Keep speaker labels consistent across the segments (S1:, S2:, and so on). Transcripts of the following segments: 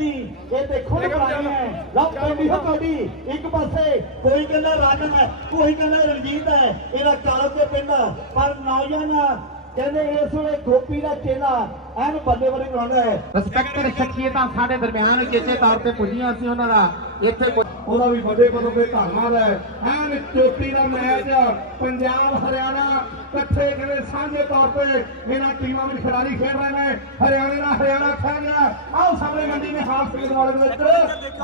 S1: ਜਿਹੜੀ ਇਹ ਤੇ ਖੁਦ ਪਾਣੀ ਹੈ। ਲਓ ਕਬੱਡੀ ਹੋ ਕਬੱਡੀ ਇੱਕ ਪਾਸੇ ਕੋਈ ਕਹਿੰਦਾ ਰਾਜਨ ਹੈ ਕੋਈ ਕਹਿੰਦਾ ਰਣਜੀਤ ਹੈ ਇਹਦਾ ਚਾਲੋ ਤੇ ਪਿੰਡ ਪਰ ਨੌਜਵਾਨ ਕਹਿੰਦੇ ਇਸ ਵੇਲੇ ਗੋਪੀ ਦਾ ਚੇਲਾ ਐਨ ਬੱਲੇ ਬੱਲੇ ਕਰਾਉਂਦਾ ਹੈ।
S2: ਰਿਸਪੈਕਟਡ ਸ਼ਖਸੀਅਤਾਂ ਸਾਡੇ ਦਰਮਿਆਨ ਚੇਚੇ ਤੌਰ ਤੇ ਪੁੱਜੀਆਂ ਸੀ ਉਹਨਾਂ ਦਾ। ਇੱਥੇ
S3: ਉਹਦਾ ਵੀ ਵੱਡੇ ਪਦੋਂ ਤੇ ਧੰਨਵਾਦ ਹੈ। ਐਨ ਚੋਟੀ ਦਾ ਮੈਚ ਪੰਜਾਬ ਹਰਿਆਣਾ ਇਕੱਠੇ ਕਿਵੇਂ ਸਾਂਝੇ ਤੌਰ ਤੇ। ਇਹਨਾਂ ਟੀਮਾਂ ਵਿੱਚ ਖਿਡਾਰੀ ਖੇਡ ਰਹੇ ਨੇ। ਹਰਿਆਣੇ ਦਾ ਹਰਿਆਣਾ ਖੇਡ ਰਿਹਾ। ਆਓ ਸਾਹਮਣੇ ਮੰਡੀ ਨੇ ਹਾਫ ਸਪੀਡ ਵਾਲੇ ਦੇ ਵਿੱਚ।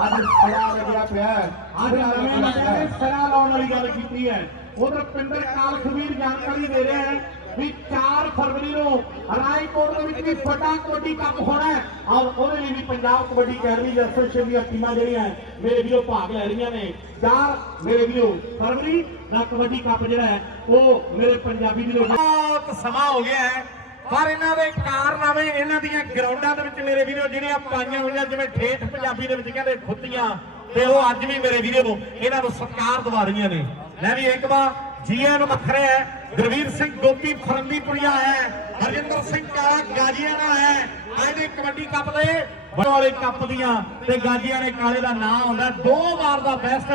S3: ਅੱਜ ਸੜਾ ਲੱਗਿਆ ਪਿਆ ਹੈ। ਅੱਜ ਨਵੇਂ ਨੇ ਸੜਾ ਲਾਉਣ ਵਾਲੀ ਗੱਲ ਕੀਤੀ ਹੈ। ਉਧਰ ਪਿੰਦਰ ਕਾਲ ਖਬੀਰ ਜਾਣਕਾਰੀ ਦੇ ਰਿਹਾ ਹੈ। ਵੀ 4 ਫਰਵਰੀ ਨੂੰ ਰਾਏਕੋਟ ਦੇ ਵਿੱਚ ਵੀ ਵੱਡਾ ਕਬੱਡੀ ਕੱਪ ਹੋਣਾ ਹੈ। ਔਰ ਉਹਦੇ ਲਈ ਵੀ ਪੰਜਾਬ ਕਬੱਡੀ ਅਕੈਡਮੀ ਐਸੋਸੀਏਸ਼ਨ ਦੀਆਂ ਟੀਮਾਂ ਜਿਹੜੀਆਂ ਮੇਰੇ ਵੀਰੋ ਭਾਗ ਲੈ ਰਹੀਆਂ ਨੇ। ਚਾਰ ਮੇਰੇ ਵੀਰੋ, ਫਰਵਰੀ ਦਾ ਕਬੱਡੀ ਕੱਪ ਜਿਹੜਾ ਹੈ, ਉਹ ਮੇਰੇ ਪੰਜਾਬੀ ਵੀਰੋ
S2: ਬਹੁਤ ਸਮਾਂ ਹੋ ਗਿਆ ਹੈ, ਪਰ ਇਹਨਾਂ ਦੇ ਕਾਰਨਾਮੇ, ਇਹਨਾਂ ਦੀਆਂ ਗਰਾਊਂਡਾਂ ਦੇ ਵਿੱਚ ਮੇਰੇ ਵੀਰੋ ਜਿਹੜੀਆਂ ਪਾਈਆਂ ਹੋਈਆਂ, ਜਿਵੇਂ ਠੇਠ ਪੰਜਾਬੀ ਦੇ ਵਿੱਚ ਕਹਿੰਦੇ ਖੁੱਤੀਆਂ, ਤੇ ਉਹ ਅੱਜ ਵੀ ਮੇਰੇ ਵੀਰੋ ਇਹਨਾਂ ਨੂੰ ਸਤਿਕਾਰ ਦਵਾ ਰਹੀਆਂ ਨੇ। ਮੈਂ ਵੀ ਇੱਕ ਵਾਰ ਜੀਐਨ ਵੱਖਰੇ ਹੈ ਗੁਰਵੀਰ ਸਿੰਘ ਗੋਪੀ ਫਰੰਦੀਪੁਰੀਆ ਹੈ, ਹਰਜਿੰਦਰ ਸਿੰਘ ਕਾਲਾ ਗਾਜੀਆਣਾ ਹੈ। ਅੱਜ ਦੇ ਕਬੱਡੀ ਕੱਪ ਦੇ ਵਾਲੇ ਕੱਪ ਦੀਆਂ ਤੇ ਗਾਜੀਆਣੇ ਕਾਲੇ ਦਾ ਨਾਮ ਆਉਂਦਾ ਦੋ ਵਾਰ ਦਾ ਬੈਸਟ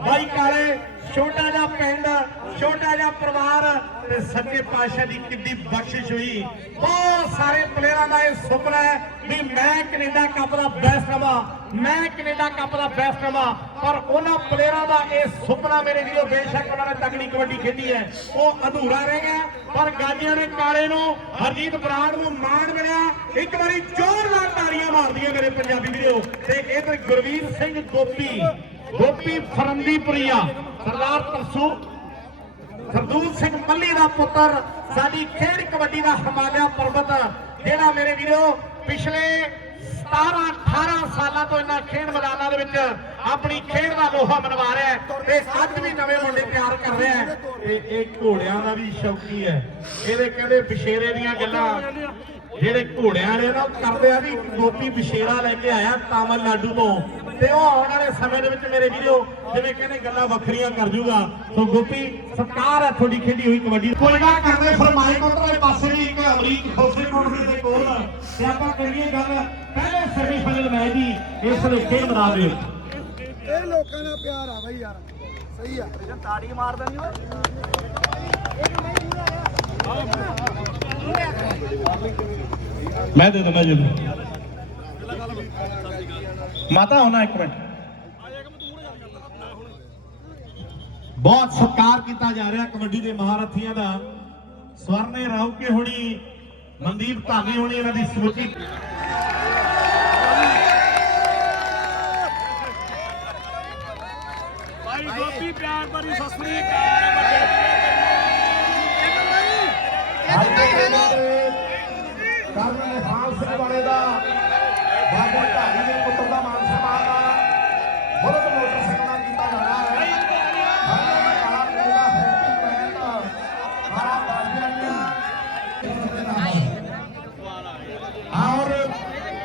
S2: ਬਾਈ ਕਾਲੇ, ਛੋਟਾ ਜਿਹਾ ਪਿੰਡ, ਛੋਟਾ ਜਿਹਾ ਪਰਿਵਾਰ ਤੇ ਸੱਚੇ ਪਾਤਸ਼ਾਹ ਦੀ ਕਿੱਡੀ ਬਖਸ਼ਿਸ਼ ਹੋਈ। ਬਹੁਤ ਸਾਰੇ ਪਲੇਅਰਾਂ ਦਾ ਇਹ ਸੁਪਨਾ ਹੈ ਵੀ ਮੈਂ ਕੈਨੇਡਾ ਕੱਪ ਦਾ ਬੈਸਟ ਰਵਾਂ, ਮੈਂ ਕੈਨੇਡਾ ਕੱਪ ਦਾ ਬੈਸਟ ਰਵਾਂ, ਪਰ ਉਹਨਾਂ ਪਲੇਅਰਾਂ ਦਾ ਇਹ ਸੁਪਨਾ ਮੇਰੇ ਵੀਰੋ ਬੇਸ਼ੱਕ ਉਹਨਾਂ ਨੇ ਤਗੜੀ ਕਬੱਡੀ ਖੇਡੀ ਹੈ। ਉਹ ਅਧੂਰਾ ਰਹਿ ਗਿਆ, ਪਰ ਗਾਜੀਆਂ ਨੇ ਕਾਲੇ ਨੂੰ, ਹਰਜੀਤ ਬਰਾੜ ਨੂੰ ਮਾਣ ਮਿਲਿਆ। ਇੱਕ ਵਾਰੀ ਜ਼ੋਰਦਾਰ ਤਾੜੀਆਂ ਮਾਰਦੀਆਂ ਮੇਰੇ ਪੰਜਾਬੀ ਵੀਰੋ। ਤੇ ਇਧਰ ਗੁਰਵੀਰ ਸਿੰਘ ਗੋਪੀ ਗੋਪੀ ਫਰੰਦੀਪੁਰੀਆ, ਸਰਦਾਰ ਤਰਸੂ, ਸਰਦੂਲ ਸਿੰਘ ਮੱਲੀ ਦਾ ਪੁੱਤਰ, ਸਾਡੀ ਖੇਡ ਕਬੱਡੀ ਦਾ ਹਿਮਾਲਿਆ ਪਰਬਤ, ਜਿਹੜਾ ਮੇਰੇ ਵੀਰੋ ਪਿਛਲੇ 17 18 ਸਾਲਾਂ ਤੋਂ ਇਹਨਾਂ ਖੇਡ ਮੈਦਾਨਾਂ ਦੇ ਵਿੱਚ ਆਪਣੀ ਖੇਡ ਦਾ ਲੋਹਾ ਮਨਵਾ ਰਿਹਾ ਹੈ ਤੇ ਅੱਜ ਵੀ ਨਵੇਂ ਮੁੰਡੇ ਤਿਆਰ ਕਰ ਰਿਹਾ ਹੈ। ਤੇ ਇਹ ਘੋੜਿਆਂ ਦਾ ਵੀ ਸ਼ੌਕੀ ਹੈ। ਇਹਦੇ ਕਹਿੰਦੇ ਬਿਸ਼ੇਰੇ ਦੀਆਂ ਗੱਲਾਂ। ਜਿਹੜੇ ਘੋੜਿਆਂ ਨੇ ਨਾ ਉਹ ਕਰਦੇ ਆ ਵੀ ਗੋਪੀ ਬਿਸ਼ੇਰਾ ਲੈ ਕੇ ਆਇਆ ਤਾਮਿਲਨਾਡੂ ਤੋਂ। ਤੇ ਉਹ ਆਉਣ ਵਾਲੇ ਸਮੇਂ ਦੇ ਵਿੱਚ ਮੇਰੇ ਵੀਰੋ ਜਿਵੇਂ ਕਹਿੰਦੇ ਗੱਲਾਂ ਵੱਖਰੀਆਂ ਕਰ ਜੂਗਾ। ਸੋ ਗੋਪੀ ਸਤਿਕਾਰ ਹੈ ਤੁਹਾਡੀ ਖੇਡੀ ਹੋਈ ਕਬੱਡੀ। ਕੋਲਗਾ ਕਰਦੇ ਫਰਮਾਈ ਕੋਟਰ ਦੇ ਪਾਸੇ ਵੀ ਇੱਕ ਅਮਰੀਕ ਖੋਸੇ ਕੋਟਰ ਦੇ ਕੋਲ ਤੇ ਆਪਾਂ ਕਰੀਏ ਗੱਲ ਪਹਿਲੇ ਸੈਮੀਫਾਈਨਲ ਮੈਚ ਦੀ ਇਸ ਵੇਲੇ ਖੇਡ ਮੈਦਾਨ ਦੇ ਵਿੱਚ
S4: ਇਹ ਲੋਕਾਂ ਦਾ ਪਿਆਰ ਆ ਬਈ ਯਾਰ। ਸਹੀ ਆ।
S1: ਤਾੜੀ ਮਾਰ ਦੇਣੀ ਓਏ।
S3: ਮੈਂ ਦੇ ਦਵਾਂ ਜੀ ਮਾਤਾ ਹੋਣਾ ਇੱਕ ਮਿੰਟ।
S2: ਬਹੁਤ ਸਤਿਕਾਰ ਕੀਤਾ ਜਾ ਰਿਹਾ ਕਬੱਡੀ ਦੇ ਮਹਾਰਥੀਆਂ ਦਾ। ਸਵਰਨੇ ਰਾਉਕੇ ਹੋਣੀ ਮਨਦੀਪ ਧਾਮੀ ਹੋਣੀ ਇਹਨਾਂ ਦੀ ਸਮੁੱਚੀ
S4: ਭਾਈ ਗੋਪੀ ਪਿਆਰ ਭਰੀ ਸਤਿ ਸ੍ਰੀ ਅਕਾਲ।
S3: ਅੱਜ ਦੇ ਦਿਨ ਦੇ ਕਰਨ ਸਿੰਘ ਵਾਲੇ ਦਾ ਬਾਬਾ ਢਾਡੀ ਦੇ ਪੁੱਤਰ ਦਾ ਮਾਨ ਸਨਮਾਨ ਆ। ਬਹੁਤ ਮੋਟਰਸਾਈਕਲ ਨਾਲ ਕੀਤਾ ਜਾ ਹੈ। ਹਰਿਆਣਾ ਕਾਲਾ ਮੇਲਾ ਹੈਪੀ ਬੈਂਡ ਹਾਰਾ ਬਾਜੀਆਂ ਔਰ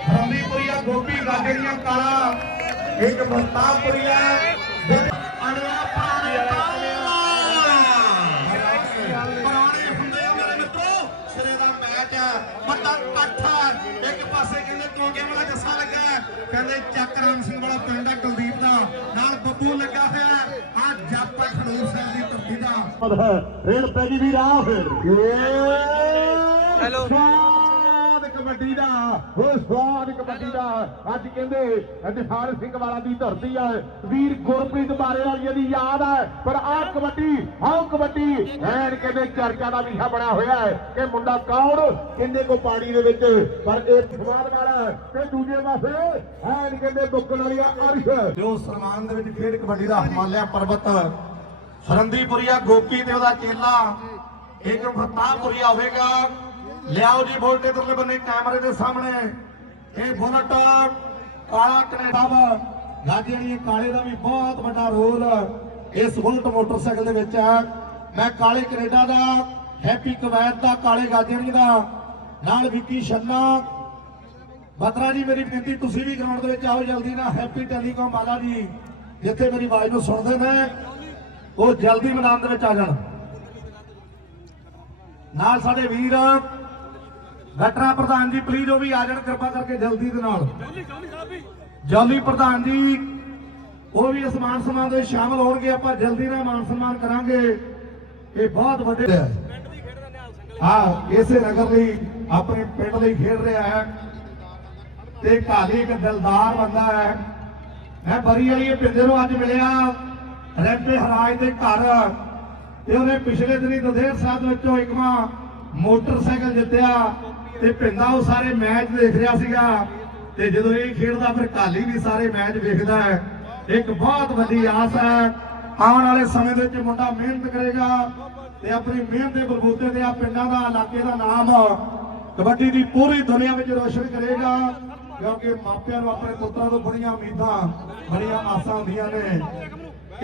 S3: ਰੰਦੀਪੁਰੀਆ ਗੋਪੀ ਗਾਜਰੀਆਂ ਕਾਲਾ, ਇੱਕ ਮਸਤਾਪੁਰੀਆ ਅਣਿਆ ਪਾਸੇ ਕਹਿੰਦੇ ਕੋਗੇ ਵਾਲਾ ਜੱਸਾ ਲੱਗਾ। ਹੈ, ਕਹਿੰਦੇ ਚੱਕਰਾਮ ਸਿੰਘ ਵਾਲਾ ਪਿੰਡ ਆ ਕੁਲਦੀਪ ਦਾ। ਨਾਲ ਬੱਬੂ ਲੱਗਾ ਹੋਇਆ ਆ ਜਾਪਾ ਖਡੂਰ ਸਾਹਿਬ ਦੀ ਧਰਤੀ ਦਾ।
S1: ਰੇਡ ਪੈ ਗਈ ਵੀਰ ਆ ਫਿਰ।
S3: ਹੈਲੋ ਉਹ ਸਵਾਦ ਕਬੱਡੀ ਦਾ ਅੱਜ ਕਹਿੰਦੇ ਨਿਹਾਲ ਸਿੰਘ ਵਾਲਾ ਦੀ ਧਰਤੀ ਆ। ਵੀਰ ਗੁਰਪ੍ਰੀਤ ਬਾਰੇ ਵਾਲੀ ਦੀ ਯਾਦ ਹੈ ਪਰ ਆਹ ਕਬੱਡੀ ਆਹ ਕਬੱਡੀ, ਐਨ ਕਹਿੰਦੇ ਚਰਚਾ ਦਾ ਵਿਸ਼ਾ ਬਣਿਆ ਹੋਇਆ ਹੈ ਕਿ ਮੁੰਡਾ ਕੌਣ ਕਹਿੰਦੇ ਕੋ ਪਾਣੀ ਦੇ ਵਿੱਚ, ਪਰ ਇਹ ਸਵਾਦ ਵਾਲਾ ਤੇ ਦੂਜੇ ਪਾਸੇ ਐਨ ਕਹਿੰਦੇ ਬੁੱਕਣ ਵਾਲੀ ਆ ਅਰਸ਼। ਜੋ ਸਨਮਾਨ ਦੇ ਵਿੱਚ ਖੇਡ ਕਬੱਡੀ ਦਾ ਹਿਮਾਲਿਆ ਪਰਬਤ ਸਰੰਦੀਪੁਰੀਆ ਗੋਪੀ ਤੇ ਉਹਦਾ ਚੇਲਾ ਇੱਕ ਫਤਾਹਪੁਰੀਆ ਹੋਵੇਗਾ? ਲਿਆਓ ਜੀ ਬੁਲਟ ਇਧਰਲੇ ਬੰਨੇ ਕੈਮਰੇ ਦੇ ਸਾਹਮਣੇ। ਇਹ ਬੁਲਟ ਕਾਲਾ ਕਨੇਡਾ ਗਾਜੀਆਂ ਕਾਲੇ ਦਾ ਵੀ ਬਹੁਤ ਵੱਡਾ ਰੋਲ ਇਸ ਬੁਲਟ ਮੋਟਰਸਾਈਕਲ ਦੇ ਵਿੱਚ ਹੈ ਮੈਂ ਕਾਲੇ ਕੈਨੇਡਾ ਦਾ, ਹੈਪੀ ਕਵੈਤ ਦਾ, ਕਾਲੇ ਗਾਜੀਆਂ ਦਾ, ਨਾਲ ਵਿੱਕੀ ਛੰਨਾ ਬਤਰਾ ਜੀ, ਮੇਰੀ ਬੇਨਤੀ, ਤੁਸੀਂ ਵੀ ਗਰਾਊਂਡ ਦੇ ਵਿੱਚ ਆਓ ਜਲਦੀ ਨਾਲ। ਹੈਪੀ ਟੈਲੀਕਾਮ ਵਾਲਾ ਜੀ, ਜਿੱਥੇ ਮੇਰੀ ਆਵਾਜ਼ ਨੂੰ ਸੁਣਦੇ ਨੇ, ਉਹ ਜਲਦੀ ਮੈਦਾਨ ਦੇ ਵਿੱਚ ਆ ਜਾਣ। ਨਾਲ ਸਾਡੇ ਵੀਰ ਗਟਰਾ ਪ੍ਰਧਾਨ ਜੀ ਪਲੀਜ਼ ਉਹ ਵੀ ਆ ਜਾਣ ਕਿਰਪਾ ਕਰਕੇ ਜਲਦੀ ਦੇ ਨਾਲ। ਜਲਦੀ ਪ੍ਰਧਾਨ ਜੀ ਉਹ ਵੀ ਇਸ ਮਾਨ ਸਨਮਾਨ ਦੇ ਸ਼ਾਮਲ ਹੋਣਗੇ ਆਪਾਂ ਜਲਦੀ ਨਾਲ ਮਾਨ ਸਨਮਾਨ ਕਰਾਂਗੇ। ਇਹ ਬਹੁਤ ਵੱਡੇ ਹਾਂ ਇਸੇ ਨਗਰ ਲਈ ਆਪਣੇ ਪਿੰਡ ਲਈ ਖੇਡ ਰਿਹਾ ਹੈ। ਤੇ ਕਾਲੀ ਇੱਕ ਦਿਲਦਾਰ ਬੰਦਾ ਹੈ। ਮੈਂ ਬਰੀ ਵਾਲੀ ਪਿੰਡੇ ਨੂੰ ਅੱਜ ਮਿਲਿਆ ਰੈਂਪੇ ਹਰਾਜ ਦੇ ਘਰ। ਤੇ ਉਹਨੇ ਪਿਛਲੇ ਦਿਨੀ ਦਦੇਰ ਸਾਹਿਬ ਵਿੱਚੋਂ ਇੱਕਵਾਂ ਮੋਟਰਸਾਈਕਲ ਜਿੱਤਿਆ। ਤੇ ਪਿੰਦਾ ਉਹ ਸਾਰੇ ਮੈਚ ਦੇਖ ਰਿਹਾ ਸੀਗਾ ਤੇ ਜਦੋਂ ਇਹ ਖੇਡਦਾ ਫਿਰ ਕਾਲੀ ਵੀ ਸਾਰੇ ਮੈਚ ਵੇਖਦਾ ਹੈ। ਇੱਕ ਬਹੁਤ ਵੱਡੀ ਆਸ ਹੈ। ਆਉਣ ਵਾਲੇ ਸਮੇਂ ਦੇ ਵਿੱਚ ਮੁੰਡਾ ਮਿਹਨਤ ਕਰੇਗਾ ਤੇ ਆਪਣੀ ਮਿਹਨਤ ਦੇ ਬਲਬੂਤੇ ਤੇ ਆ ਪਿੰਡਾਂ ਦਾ, ਇਲਾਕੇ ਦਾ ਨਾਮ ਕਬੱਡੀ ਦੀ ਪੂਰੀ ਦੁਨੀਆ ਵਿੱਚ ਰੋਸ਼ਨ ਕਰੇਗਾ ਕਿਉਂਕਿ ਮਾਪਿਆਂ ਨੂੰ ਆਪਣੇ ਪੁੱਤਰਾਂ ਤੋਂ ਬੜੀਆਂ ਉਮੀਦਾਂ, ਬੜੀਆਂ ਆਸਾਂ ਹੁੰਦੀਆਂ ਨੇ।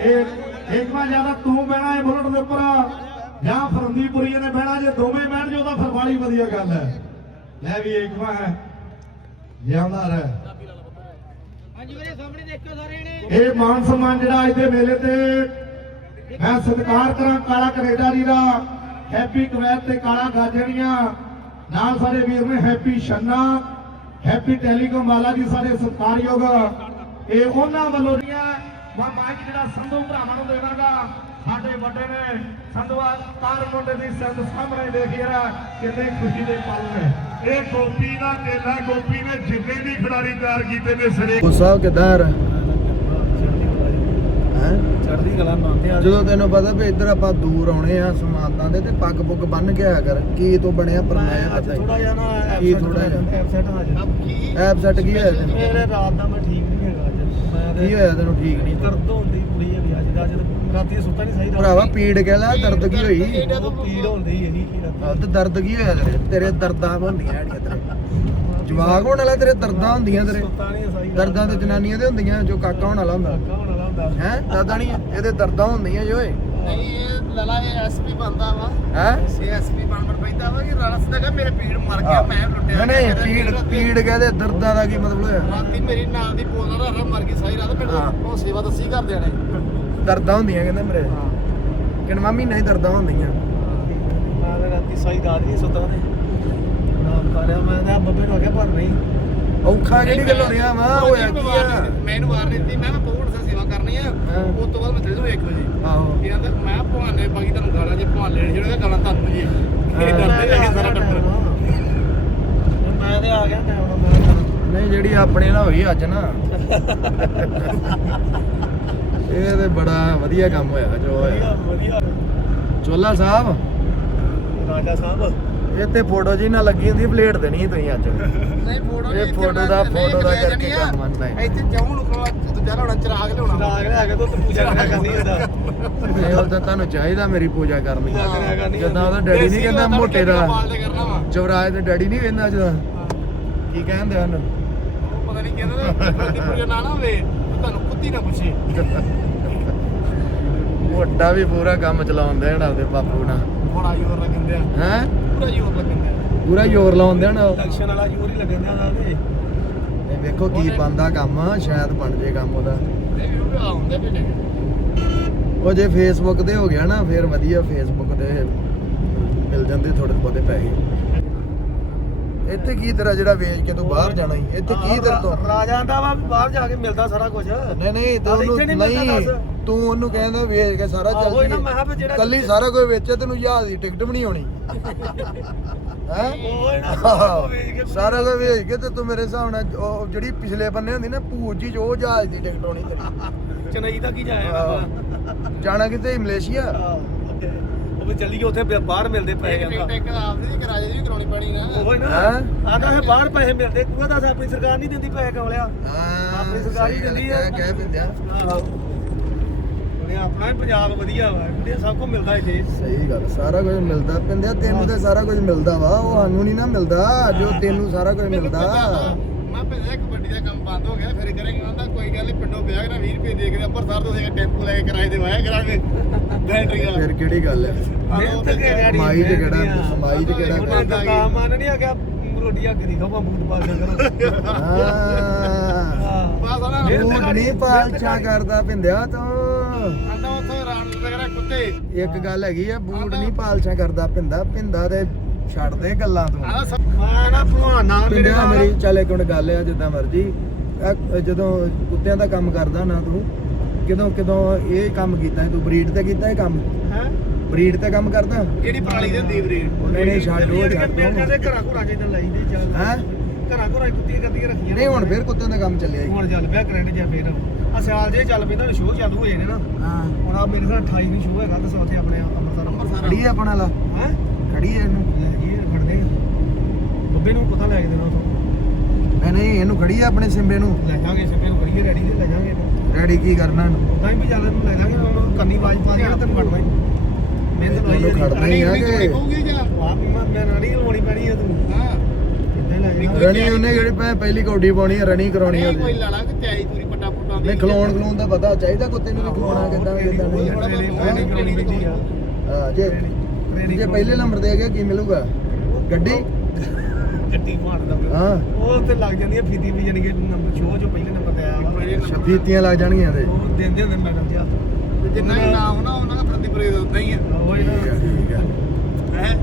S3: ਇਹ ਇੱਕ ਵਾਰ ਜ਼ਿਆਦਾ ਤੂੰ ਬਹਿਣਾ ਹੈ ਬੁਲਟ ਦੇ ਉੱਪਰ ਜਾਂ ਫਰੰਦੀਪੁਰੀ ਨੇ ਬਹਿਣਾ, ਜੇ ਦੋਵੇਂ ਬਹਿਣ ਜੋ ਤਾਂ ਫਿਰ ਬਾਲੀ ਵਧੀਆ ਗੱਲ ਹੈ। ਲੈ ਵੀ ਇੱਕ ਵਾਰ। ਜਿਉਂਦਾ ਰਹਿ।
S4: ਹਾਂਜੀ ਵੀਰੇ ਸਾਹਮਣੇ ਦੇਖਿਓ ਸਾਰੇ ਨੇ।
S3: ਇਹ ਮਾਨ ਸਨਮਾਨ ਜਿਹੜਾ ਅੱਜ ਦੇ ਮੇਲੇ ਤੇ ਮੈਂ ਸਤਿਕਾਰ ਕਰਾਂ ਕਾਲਾ ਕੈਨੇਡਾ ਜੀ ਦਾ। ਹੈਪੀ ਕੁਵੈਤ ਤੇ ਕਾਲਾ ਗਾਜਣੀਆਂ ਨਾਲ ਸਾਡੇ ਵੀਰ ਨੇ ਹੈਪੀ ਛੰਨਾ ਹੈਪੀ ਟੈਲੀਕਾਮ ਵਾਲਾ ਜੀ ਸਾਡੇ ਸਤਿਕਾਰਯੋਗ। ਇਹ ਉਹਨਾਂ ਵੱਲੋਂ ਦੀਆਂ ਮੈਂ ਮਾਈਕ ਜਿਹੜਾ ਸੰਧੂ ਭਰਾਵਾਂ ਨੂੰ ਦੇਵਾਂਗਾ ਸਾਡੇ ਵੱਡੇ ਨੇ ਸੰਧੂਆ ਤਾਰ ਮੁੰਡੇ ਦੀ ਸੰਦ ਸਾਹਮਣੇ ਦੇਖ ਯਾਰ ਕਿੰਨੇ ਖੁਸ਼ੀ ਦੇ ਪਲ ਨੇ। ਇਹ ਗੋਪੀ ਦਾ ਚੇਲਾ ਗੋਪੀ ਨੇ ਜਿੰਨੇ ਵੀ ਖਿਡਾਰੀ ਤਿਆਰ ਕੀਤੇ ਨੇ ਸਰੇ।
S5: ਉਹ ਸਾਹਿਬ ਕਿਦਾਰ ਹੈ?
S4: ਚੜ੍ਹਦੀ ਕਲਾ ਮੰਨਦੇ ਆ
S5: ਜਦੋਂ ਤੈਨੂੰ ਪਤਾ ਵੀ ਇੱਧਰ ਆਪਾਂ ਦੂਰ ਆਉਣੇ ਆ ਸਮਾਤਾਂ ਦੇ ਤੇ ਪੱਗ ਪੁੱਗ ਬੰਨ ਕੇ ਆਇਆ ਕਰ ਕੀ ਤੋਂ ਬਣਿਆ ਪਰਮਾਇਆ
S4: ਅੱਜ
S5: ਪਤਾ
S4: ਥੋੜਾ
S5: ਹੀ
S4: ਜਿਹਾ ਨਾ
S5: ਕੀ ਥੋੜਾ ਜਿਹਾ?
S4: ਐਪਸੈਟ ਹੋ
S5: ਸੈੱਟ ਕੀ ਤੈਨੂੰ?
S4: ਮੇਰੇ ਰਾਤ ਦਾ ਮੈਂ ਠੀਕ ਮੈਂ
S5: ਕੀ ਹੋਇਆ? ਤੈਨੂੰ ਠੀਕ ਨਹੀਂ?
S4: ਦਰਦ ਹੁੰਦੀ ਪੂਰੀ ਹੈਗੀ ਅੱਜ ਦਾ ਅੱਜ ਰਾਤੀ ਸੁੱਤਾ ਨਹੀਂ ਸਹੀ ਰਾਤ
S5: ਭਰਾਵਾ ਪੀੜ ਕਹਿ ਲੈ ਦਰਦ ਕੀ ਹੋਈ?
S4: ਇਹਦਾ ਤੋਂ ਪੀੜ ਹੁੰਦੀ ਇਹੀ ਕੀ
S5: ਆਹ
S4: ਰਾਤੀ
S5: ਤੇ ਦਰਦ ਕੀ ਹੋਇਆ ਤੇਰੇ? ਤੇਰੇ ਦਰਦਾਂ ਹੁੰਦੀਆਂ ਜਿਹੜੀਆਂ ਤੇਰੇ। ਜਵਾਗ ਹੋਣ ਵਾਲਾ ਤੇਰੇ ਦਰਦਾਂ ਹੁੰਦੀਆਂ ਤੇਰੇ।
S4: ਸੁੱਤਾ ਨਹੀਂ ਸਹੀ
S5: ਦਰਦਾਂ ਤੇ। ਜਨਾਨੀਆਂ ਦੇ ਹੁੰਦੀਆਂ ਜੋ ਕਾਕਾ ਹੋਣ ਵਾਲਾ ਹੁੰਦਾ।
S4: ਕਾਕਾ ਹੋਣ ਵਾਲਾ ਹੁੰਦਾ।
S5: ਹੈ? ਦਾਦਾ ਨਹੀਂ ਇਹਦੇ ਦਰਦਾਂ ਹੁੰਦੀਆਂ ਜੋ ਓਏ।
S4: ਨਹੀਂ ਇਹ ਲਲਾ ਇਹ ਐਸਪੀ ਬੰਦਾ ਵਾ।
S5: ਹੈ?
S4: ਇਹ ਐਸਪੀ ਬਣ ਬਣ ਪੈਂਦਾ ਵਾ ਕਿ ਰਸ ਦਾ ਮੇਰੇ ਪੀੜ ਮਰ
S5: ਗਿਆ, ਮੈਂ
S4: ਲੁੱਟਿਆ
S5: ਨਹੀਂ ਪੀੜ ਪੀੜ ਕਹਦੇ ਦਰਦਾਂ ਦਾ ਕੀ ਮਤਲਬ ਹੋਇਆ?
S4: ਰਾਤੀ ਮੇਰੀ ਨਾਲ ਦੀ ਪੋਲ ਦਾ ਮਰ ਗਈ ਸਹੀ ਰਾਤ
S5: ਹਾਂ।
S4: ਮੈਨੂੰ ਉਹ ਸੇਵਾ ਦੱਸੀ ਕਰਦੇ ਨੇ।
S5: ਦਰਦਾਂ ਹੁੰਦੀਆਂ ਕਹਿੰਦਾ ਮੇਰੇ। ਕਿੰਨਵਾਂ ਮਹੀਨਾ ਹੀ ਦਰਦਾਂ ਹੁੰਦੀਆਂ।
S4: ਮੈਂ ਤਾਂ ਰਾਤੀ ਸਹੀ ਰਾਤ ਨਹੀਂ ਸੁੱਤਾ ਨੇ ਨਾਮ ਕਰਿਆ ਮੈਂ ਤਾਂ ਬੱਬੇ ਨੂੰ ਆਖਿਆ ਪਰ ਨਹੀਂ।
S5: ਔਖਾ ਕਿਹੜੀ ਗੱਲ ਹੋਣੀ ਆ? ਵਾ ਹੋਇਆ ਕੀ ਆ?
S4: ਮੈਨੂੰ ਵਾਰ ਨਹੀਂ ਦਿੱਤੀ ਮੈਂ ਕਿਹਾ ਸੇ ਸੇਵਾ ਕਰਨੀ ਆ
S5: ਹਾਂ।
S4: ਉਸ ਤੋਂ ਬਾਅਦ ਮੈਂ ਚਲੇ ਜਾਊਂ 1 ਵਜੇ।
S5: ਆਹੋ।
S4: ਇਹਨਾਂ ਦਾ ਮੈਂ ਭਾਨੇ ਬਾਕੀ ਤੁਹਾਨੂੰ ਗਾਲਾਂ ਜੇ ਭਾਨ ਲੈਣ ਜਿਹੜੇ ਗਾਲਾਂ ਤੁਹਾਨੂੰ ਜੀ ਇਹ ਡਰਦੇ ਆ ਸਾਰਾ ਟੱਬਰ ਮੈਂ ਤੇ ਆ ਗਿਆ ਟਾਈਮ ਨਾਲ ਮੈਂ
S5: ਨਹੀਂ ਜਿਹੜੀ ਆਪਣੇ ਨਾਲ ਹੋਈ ਅੱਜ ਨਾ। ਇਹ ਤੇ ਬੜਾ ਵਧੀਆ ਕੰਮ ਹੋਇਆ ਜੋ ਹੋਇਆ।
S4: ਵਧੀਆ।
S5: ਚੋਲਾ ਸਾਹਿਬ?
S4: ਰਾਜਾ ਸਾਹਿਬ।
S5: ਇਹ ਤੇ ਫੋਟੋ ਜੀ ਨਾਲ ਲੱਗੀ ਹੁੰਦੀ ਪਲੇਟ ਦੇਣੀ ਤੁਸੀਂ ਅੱਜ।
S4: ਨਹੀਂ ਫੋਟੋ
S5: ਇਹ photo ਦਾ- photo ਦਾ ਕਰਕੇ ਕੰਮ ਹੈ।
S4: ਇੱਥੇ ਜਾਉਂ ਨੂੰ ਦੂਜਾ ਲਾਉਣਾ ਚਿਰਾਗ ਲਿਆਉਣਾ। ਚਿਰਾਗ ਲਿਆ ਕੇ ਤੂੰ ਪੂਜਾ ਕਰਨੀ ਇਹਦਾ
S5: ਇਹ ਉਹ ਤਾਂ ਤੁਹਾਨੂੰ ਚਾਹੀਦਾ ਮੇਰੀ ਪੂਜਾ ਕਰਨੀ। ਜਦੋਂ ਉਹਦਾ ਡੈਡੀ ਨਹੀਂ ਕਹਿੰਦਾ ਮੋਟੇ ਦਾ।
S4: ਕਰਨਾ ਵਾ।
S5: ਜਵਰਾਜ ਦੇ ਡੈਡੀ ਨਹੀਂ ਕਹਿੰਦਾ ਜਦੋਂ ਕੀ ਕਹਿੰਦੇ ਹਨ
S4: ਉਹ ਪਤਾ ਨਹੀਂ ਕਹਿੰਦਾ ਪੂਜਾ ਨਾ ਨਾ ਹੋਵੇ ਤੁਹਾਨੂੰ ਕੁੱਤੀ ਨਾ ਪੁੱਛੇ।
S5: ਮੋਟਾ ਵੀ ਪੂਰਾ ਕੰਮ ਚਲਾਉਂਦੇ ਹਨ ਆਪਦੇ ਬਾਪੂ ਨਾਲ।
S4: ਬੜਾ ਜ਼ੋਰ ਲੱਗਿੰਦੇ ਆ
S5: ਹੈ?
S4: ਪੂਰਾ ਜ਼ੋਰ ਲੱਗਿੰਦੇ ਆ
S5: ਪੂਰਾ ਜ਼ੋਰ ਲਾਉਂਦੇ ਹਨ
S4: ਇਲੈਕਸ਼ਨ ਵਾਲਾ ਜ਼ੋਰ ਹੀ ਲੱਗਿੰਦੇ ਆ ਉਹਦੇ
S5: ਇਹ ਵੇਖੋ ਕੀ ਬੰਦਾ ਕੰਮ ਸ਼ਾਇਦ ਬਣ ਜੇ ਕੰਮ ਉਹਦਾ।
S4: ਉਹ
S5: ਜੇ ਫੇਸਬੁੱਕ ਤੇ ਹੋ ਗਿਆ ਨਾ ਫਿਰ ਵਧੀਆ ਫੇਸਬੁੱਕ ਤੇ ਮਿਲ ਜਾਂਦੇ ਥੋੜੇ ਬਹੁਤੇ ਪੈਸੇ। ਇੱਥੇ ਕੀ ਤੇਰਾ ਜਿਹੜਾ ਵੇਚ ਕੇ ਤੂੰ ਬਾਹਰ ਜਾਣਾ ਹੀ ਇੱਥੇ ਕੀ ਤੇਰੇ ਤੋਂ?
S4: ਰਾਜਾ ਦਾ ਵਾ ਬਾਹਰ ਜਾ ਕੇ ਮਿਲਦਾ ਸਾਰਾ ਕੁਝ
S5: ਨਹੀਂ ਨਹੀਂ ਤੂੰ ਉਹਨੂੰ
S4: ਨਹੀਂ।
S5: ਤੂੰ ਉਹਨੂੰ ਕਹਿੰਦਾ ਵੇਚ ਕੇ ਸਾਰਾ ਚੱਲ ਜੀ ਕੱਲੀ ਸਾਰਾ ਕੁਝ ਵੇਚੇ ਤੈਨੂੰ ਜਹਾਜ਼ ਦੀ ਟਿਕਟ ਵੀ ਨਹੀਂ ਆਉਣੀ ਹੈ? ਸਾਰਾ ਕੁਝ ਵੇਚ ਕੇ ਤੇ ਤੂੰ ਮੇਰੇ ਹਿਸਾਬ ਨਾਲ ਉਹ ਜਿਹੜੀ ਪਿਛਲੇ ਬੰਨੇ ਹੁੰਦੀ ਨਾ ਭੂਜ ਜੀ ਉਹ ਜਹਾਜ਼ ਦੀ ਟਿਕਟ ਆਉਣੀ ਤੇਰੀ।
S4: ਚੇਨਈ ਦਾ ਕੀ ਜਾਇਆ।
S5: ਜਾਣਾ ਕਿਤੇ ਮਲੇਸ਼ੀਆ?
S4: ਵੀ ਚੱਲੀ ਉੱਥੇ ਬਾਹਰ ਮਿਲਦੇ ਪਏ ਕਹਿੰਦਾ ਟਿਕਟ ਆਪਦੀ ਵੀ ਕਿਰਾਏ ਦੀ ਵੀ ਕਰਾਉਣੀ ਪੈਣੀ ਨਾ। ਉਹ ਹੀ ਨਾ।
S5: ਹੈਂ?
S4: ਆਂਦਾ ਹੈ ਬਾਹਰ ਪੈਸੇ ਮਿਲਦੇ ਕੂਆ ਦੱਸ ਆਪਣੀ ਸਰਕਾਰ ਨਹੀਂ ਦਿੰਦੀ ਪੈਸੇ ਕਮਲਿਆ।
S5: ਹਾਂ
S4: ਆਪਣੀ ਸਰਕਾਰ ਹੀ
S5: ਸਹੀ ਗੱਲ
S4: ਦਿੰਦੀ ਆ।
S5: ਕਹਿ- ਕਹਿ ਪਿੰਦਿਆ
S4: ਉਹਨੇ ਆਪਣਾ ਹੀ ਪੰਜਾਬ ਵਧੀਆ ਵਾ ਇੰਡੀਆ ਸਭ ਕੁਝ ਮਿਲਦਾ ਇੱਥੇ।
S5: ਸਹੀ ਗੱਲ ਸਾਰਾ ਕੁਝ ਮਿਲਦਾ ਪਿੰਦਿਆ ਤੈਨੂੰ ਤੇ ਸਾਰਾ ਕੁਝ ਮਿਲਦਾ ਵਾ ਉਹ ਸਾਨੂੰ ਨਹੀਂ ਨਾ ਮਿਲਦਾ ਜੋ ਤੈਨੂੰ ਸਾਰਾ ਕੁਝ ਮਿਲਦਾ।
S4: ਮੈਂ ਪਹਿਲੇ ਕਬੱਡੀ ਦਾ ਕੰਮ ਬੰਦ ਹੋ ਗਿਆ ਫਿਰ ਕਰਾਂਗੇ ਕਹਿੰਦਾ ਕੋਈ ਗੱਲ ਨਹੀਂ ਪਿੰਡੋਂ ਵਿਆਹ ਕਰਾ 20 ਰੁਪਏ ਦੇ ਕੇ ਅੰਮ੍ਰਿਤਸਰ ਤੋਂ ਅਸੀਂ ਟੈਂਪੂ ਲੈ ਕੇ ਕਿਰਾਏ ਤੇ ਵਾਇਆ ਕਰਾਂਗੇ। ਬੈਟਰੀਆਂ
S5: ਫਿਰ ਕਿਹੜੀ ਗੱਲ ਹੈ? ਮਾਈ ਤੇ ਕਿਹੜਾ ਮਾਈ ਤੇ ਕਿਹੜਾ
S4: ਉਹਨਾਂ ਦਾ ਕੰਮ ਆਨ ਨਹੀਂ ਆ ਗਿਆ ਰੋਟੀ ਅੱਗ ਦੀ ਖਾਵਾ ਬੂਟ ਪਾ ਕੇ ਕਰੋ।
S5: ਹਾਂ।
S4: ਬਸ ਆਣਾ
S5: ਬੂਟ ਨਹੀਂ ਪਾਲਚਾ ਕਰਦਾ ਪਿੰਦਿਆ ਤੂੰ।
S4: ਆਂਦਾ ਉੱਥੇ ਰਾਣ ਵਗੈਰਾ ਕੁੱਤੇ।
S5: ਇੱਕ ਗੱਲ ਹੈਗੀ ਆ ਬੂਟ ਨਹੀਂ ਪਾਲਚਾ ਕਰਦਾ ਪਿੰਦਾ ਪਿੰਦਾ ਤੇ ਛੱਡ ਦੇ ਗੱਲਾਂ ਤੂੰ।
S4: ਮੈਂ ਨਾ ਭਲਵਾਨ ਮੇਰੇ
S5: ਪਿੰਡਿਆ
S4: ਨਾਲ।
S5: ਮੇਰੀ ਚੱਲ ਇੱਕ ਮਿੰਟ ਗੱਲ ਆ ਜਿੱਦਾਂ ਮਰਜ਼ੀ। ਜਦੋਂ ਕੁੱਤਿਆਂ ਦਾ ਕੰਮ ਕਰਦਾ ਨਾ ਤੂੰ ਕਿਦੋਂ ਕਿਦੋਂ ਇਹ ਕੰਮ ਕੀਤਾ ਤੂੰ? ਬਰੀਡ ਤੇ ਕੀਤਾ ਇਹ ਕੰਮ?
S4: ਹੈ?
S5: ਬਰੀਡ ਤੇ ਕੰਮ ਕਰਦਾ?
S4: ਕਿਹੜੀ ਪਰਾਲੀ ਦੇ ਹੁੰਦੀ ਬਰੀਡ?
S5: ਨਹੀਂ, ਨਹੀਂ, ਛੱਡ ਉਹ, ਛੱਡ।
S4: ਕਹਿੰਦੇ ਘਰਾਂ ਘਰਾਂ ਚ ਇਦਾਂ ਲਾਈ ਦੇ ਚੱਲ।
S5: ਹੈਂ?
S4: ਘਰਾਂ ਘਰਾਂ ਚ ਕੁੱਤੀਆਂ ਕਰਦੀਆਂ ਰੱਖੀਆਂ
S5: ਨਹੀਂ ਹੁਣ ਫਿਰ ਕੁੱਤਿਆਂ ਦਾ ਕੰਮ ਚੱਲਿਆ।
S4: ਹੁਣ ਚੱਲ ਪਿਆ ਕਰੰਟ ਜਾਂ ਫੇਰ। ਆ ਸਿਆਲ ਜੇ ਚੱਲ ਪੈਂਦਾ ਸ਼ੋਅ ਚਾਲੂ ਹੋ ਜਾਣੇ ਨਾ।
S5: ਹਾਂ।
S4: ਹੁਣ ਆ ਮੇਰੇ ਨਾਲ 28 ਨੂੰ ਸ਼ੋਅ ਹੈਗਾ ਦੱਸੋ ਉੱਥੇ ਆਪਣੇ ਅੰਮ੍ਰਿਤਸਰ ਅੰਮ੍ਰਿਤਸਰ
S5: ਖੜੀ ਆਪਣਾ ਲਾ
S4: ਹੈ?
S5: ਖੜੀ ਹੈ ਇਹਨੂੰ।
S4: ਲੈ ਜੀ ਖੜਦੇ ਆ। ਬੱਬੇ ਨੂੰ ਪਤਾ ਲੈ ਕੇ ਦੇਣਾ ਉਥੋਂ।
S5: ਨਹੀਂ ਨਹੀਂ ਇਹਨੂੰ ਖੜੀ ਹੈ ਆਪਣੇ ਸਿੰਬੇ ਨੂੰ।
S4: ਲੈ ਜਾਾਂਗੇ ਸੱਪੇ ਨੂੰ ਕਰੀਏ ਰੈਡੀ ਤੇ ਲੈ ਜਾਾਂਗੇ
S5: ਰੈਡੀ ਕੀ ਕਰਨਾ ਇਹਨੂੰ?
S4: ਉਦਾਂ ਹੀ ਵੀ ਚੱਲ ਇਹਨੂੰ ਲੈ ਜਾਾਂਗੇ ਉਹਨੂੰ ਕੰਨੀ ਆਵਾਜ਼ ਪਾ ਦਿਆਂ ਤੈਨੂੰ ਕੱਢਦਾ ਹੀ। ਮਿਹਨਤ ਲਾਈ
S5: ਉਹਨੂੰ ਖੜਨਾ ਹੀ ਆ ਕਿ
S4: ਆ ਵੀ ਮੈਂ ਮੈਂ ਰਣੀ ਲਵਾਉਣੀ ਪੈਣੀ ਆ ਤੈਨੂੰ। ਹਾਂ।
S5: ਰਣੀ ਉਹਨੇ ਜਿਹੜੀ ਪਹਿ- ਪਹਿਲੀ ਕੌਡੀ ਪਾਉਣੀ ਹੈ ਰਣੀ ਕਰਾਉਣੀ ਹੈ ਉਹਦੀ।
S4: ਲਾਲਾ ਕਿ ਤਿਆਰੀ ਪੂਰੀ ਪੱਟਾ ਪੁੱਟਾਂ
S5: ਨਹੀਂ ਖਲੋਣ ਖਲੋਣ ਦਾ ਪਤਾ ਚਾਹੀਦਾ ਕੁੱਤੇ ਨੂੰ ਵੀ ਖਲੋਣਾ ਕਿੱਦਾਂ ਕਿੱਦਾਂ ਨਹੀਂ।
S4: ਟ੍ਰੇਨਿੰਗ
S5: ਮੇਰੀ ਜੇ ਪਹਿਲੇ ਨੰਬਰ ਤੇ ਗਿਆ ਕੀ ਮਿਲੂਗਾ? ਗੱਡੀ?
S4: ਗੱਡੀ ਮਾਰਦਾ ਉਹ ਤੇ ਲੱਗ ਜਾਂਦੀ ਹੈ ਫੀਤੀ ਵੀ ਜਾਨੀ ਕਿ ਨੰਬਰ ਸ਼ੋਅ ਚੋਂ ਪਹਿਲੇ ਨੰਬਰ ਤੇ ਆਇਆ ਵਾ।
S5: ਫੀਤੀਆਂ ਲੱਗ ਜਾਣਗੀਆਂ ਤੇ।
S4: ਉਹ ਦਿੰਦੇ ਹੁੰਦੇ ਮੈਡਮ ਜੀ
S6: ਹੱਥ। ਜਿੰਨਾ ਨਾਮ ਹੋਣਾ ਉਹਨਾਂ ਦਾ ਪ੍ਰਤੀਪ੍ਰੇਤ ਉਦਾਂ ਹੀ ਹੈ
S4: ਉਹ ਠੀਕ ਹੈ ਹੈ?